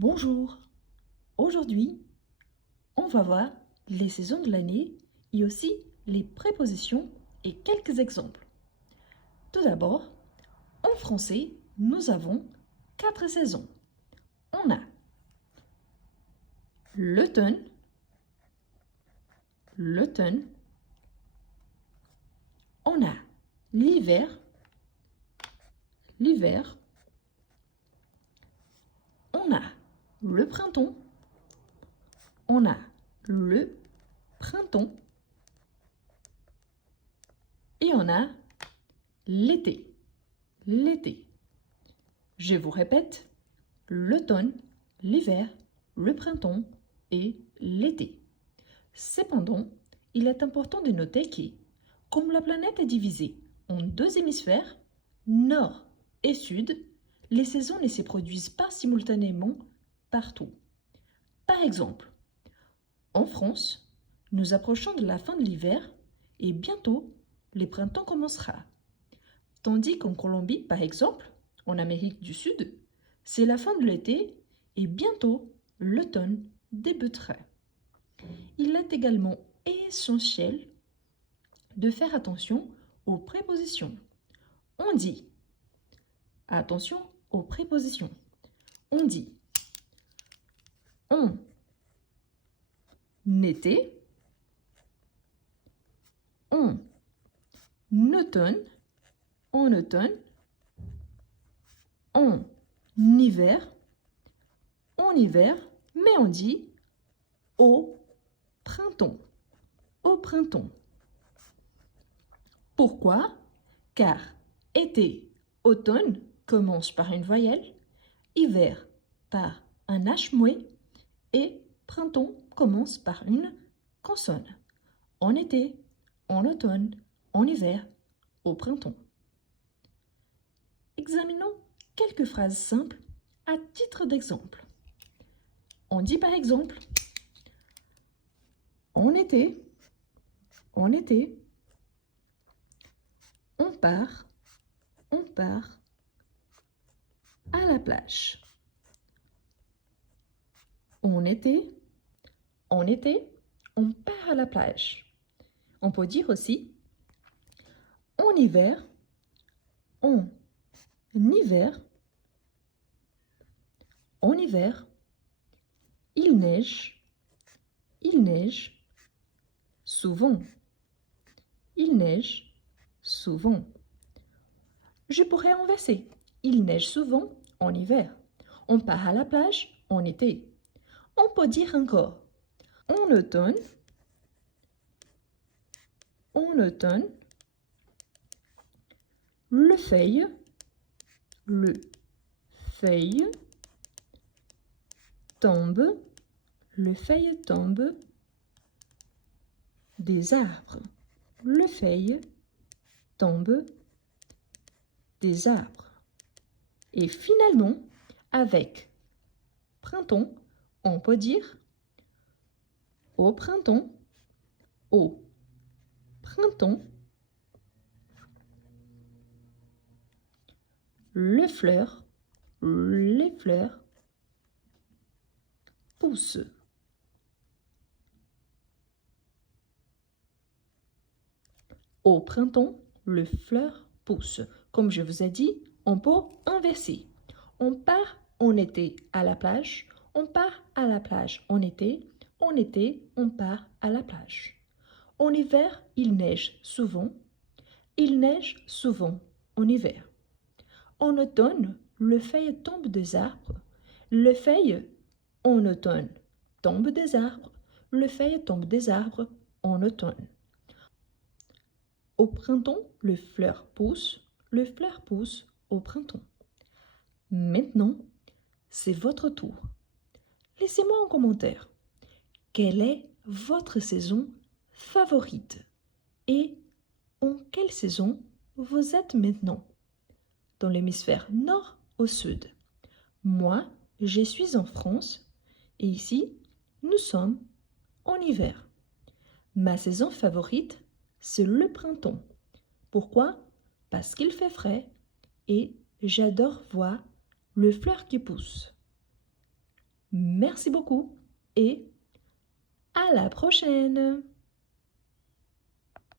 Bonjour, aujourd'hui, on va voir les saisons de l'année et aussi les prépositions et quelques exemples. Tout d'abord, en français, nous avons 4 saisons. On a l'automne, on a l'hiver, on a le printemps, on a le printemps et on a l'été. Je vous répète, l'automne, l'hiver, le printemps et l'été. Cependant, il est important de noter que, comme la planète est divisée en 2 hémisphères, nord et sud, les saisons ne se produisent pas simultanément partout. Par exemple, en France, nous approchons de la fin de l'hiver et bientôt, le printemps commencera. Tandis qu'en Colombie, par exemple, en Amérique du Sud, c'est la fin de l'été et bientôt l'automne débutera. Il est également essentiel de faire attention aux prépositions. On dit, attention aux prépositions, on dit en été, en automne, en hiver, mais on dit au printemps. Pourquoi? Car été, automne commence par une voyelle, hiver par un H muet et printemps commence par une consonne. En été, en automne, en hiver, au printemps. Examinons quelques phrases simples à titre d'exemple. On dit par exemple en été, on part à la plage. En été, on part à la plage. On peut dire aussi en hiver, il neige souvent. Je pourrais inverser. Il neige souvent en hiver. On part à la plage en été. On peut dire encore en automne, le feuille tombe des arbres. Et finalement, avec printemps, on peut dire au printemps, les fleurs poussent. Au printemps, les fleurs poussent. Comme je vous ai dit, on peut inverser. On part en été à la plage, on part à la plage en été, on part à la plage. En hiver, il neige souvent en hiver. En automne, les feuilles tombent des arbres. Les feuilles en automne tombent des arbres. Les feuilles tombent des arbres en automne. Au printemps, les fleurs poussent au printemps. Maintenant, c'est votre tour. Laissez-moi en commentaire. Quelle est votre saison favorite? Et en quelle saison vous êtes maintenant? Dans l'hémisphère nord ou sud? Moi, je suis en France et ici, nous sommes en hiver. Ma saison favorite, c'est le printemps. Pourquoi? Parce qu'il fait frais et j'adore voir les fleurs qui poussent. Merci beaucoup et à la prochaine!